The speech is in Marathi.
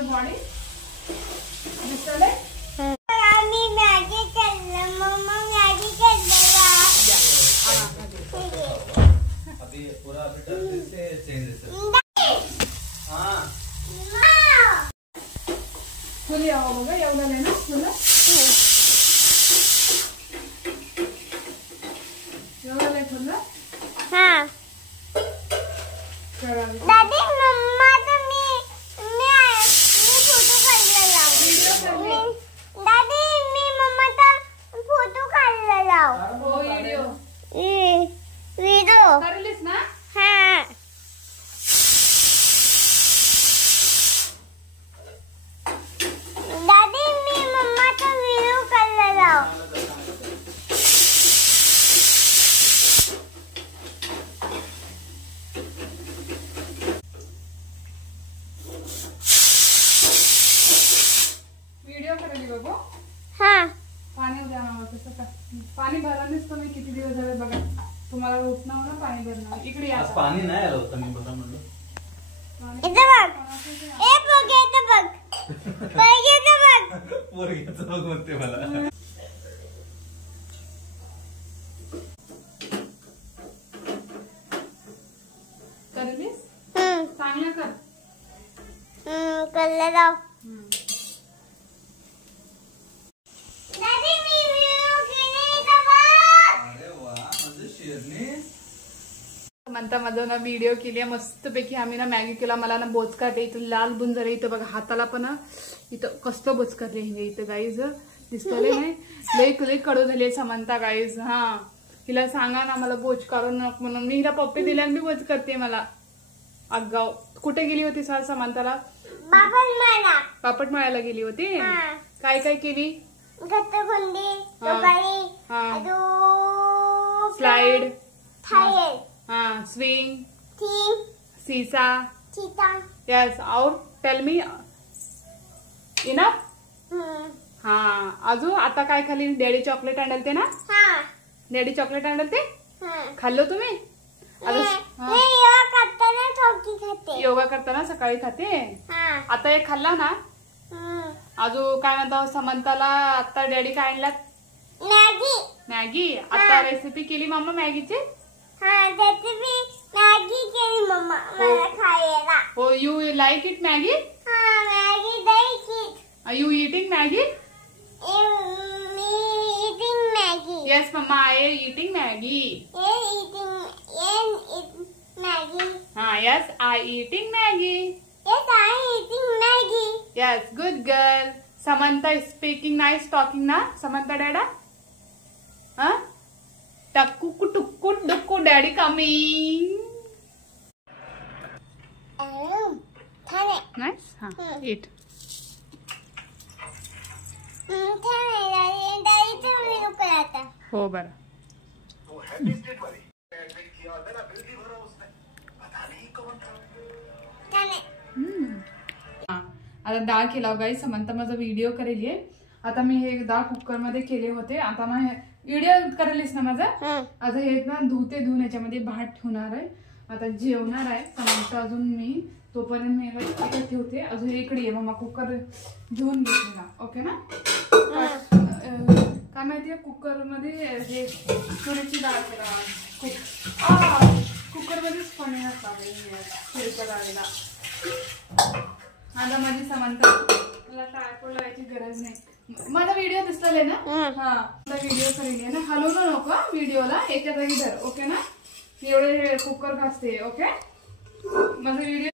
माझं बॉडी दिसतंय. आम्ही मॅगी केलं मम्मा मॅगी केलेला अभी पूरा अभी टर्न से चेंज है सर. हां फुल यावं बघा एवढं नाही ना फुल एवढं नाही फुल हां दादी मम्मा तर मी फोटो काढलेला दादी मी मम्माचा फोटो काढलेला हो व्हिडिओ व्हिडिओ करलीस ना. हां दादी मी मम्माचा व्हिडिओ काढलेला व्हिडिओ करायली बाबू. हां पाणी द्या मला तसं का पाणी भरानेच तुम्ही किती दिवस झाले बघा. तुम्हाला रोज ना पाणी भरणार इकडे या. आज पाणी नाही आलं होतं मी बघा म्हणलं. इथं बघ ए बघ इथं बघ बघ इथं बघ पोरग्याचं बघ म्हणते मला. करलीस चांगलं कर. कळलेला दादी मी व्हिडिओ केले इथं बघ. अरे वा माझं शेरने. म्हणता माझं ना व्हिडिओ केली मस्तपैकी. आम्ही ना मॅगी केला. मला ना बोचकाटे इथं लाल बुंज झाले इथं बघा हाताला पण इथं कसं बोचकाटले हे इथं गाईज दिसतले नाही. लई कडू झाली समंता गाईज. हा हिला सांगा ना मला बोच काढून नको म्हणून. मी हिला पप्पी दिल्याने बी बोच करते मला. आगाव कुठे गेली होती सर समंताला. पापड मळायला गेली होती. काय काय केली. घट्टगुंडी स्लाइड थायल हा स्विंग थिंग सीसा चीता यस और टेल मी इनफ. हा अजून आता काय खाली. डॅडी चॉकलेट आणलते ना. डॅडी चॉकलेट आणलते खाल्लो तुम्ही. योगा करताना सकाळी खाते. आता एक खाल्ला ना. अजून काय म्हणतो समंताला आता डॅडी काय आणल्यात मॅगी. आता रेसिपी केली मम्मा मॅगीची. मॅगी केली मम्मा मला खायला. हो you like it Maggi. Maggi like it. You eating Maggi. Me eating Maggie. Yes mamma I eating Maggi. Maggie. हा yes I eating Maggi. Yes, I eating Maggie. Yes, good girl. Samantha is speaking nice talking na. Samantha dada. Huh? Takku tukku dukku daddy coming. Nice. Huh. Eat. हो बरं. आता डाळ केला गाई. समंता माझा व्हिडिओ करेल. आता मी हे डाळ कुकर मध्ये केले होते. आता ना व्हिडिओ करेलीस ना माझा. आता हे ना धुवून याच्यामध्ये भात ठेवणार आहे. आता जेवणार आहे समंता. अजून मी तोपर्यंत मी इकडे ठेवते. अजून इकडे ये मम्मा कुकर घेऊन घेतला. ओके ना. काय माहितीये कुकर मध्ये हे तुरीची डाळ केला. कुकर मध्येच पाणी घातला तुरीच्या डाळीला. आता माझी समंता मला टाळपोळ लावायची गरज नाही. माझा व्हिडिओ दिसलेला ना. हा व्हिडिओ करेल ना. हलवू नको व्हिडिओला. एका जागी धर. ओके ना. एवढे कुकर घासते. ओके माझा व्हिडिओ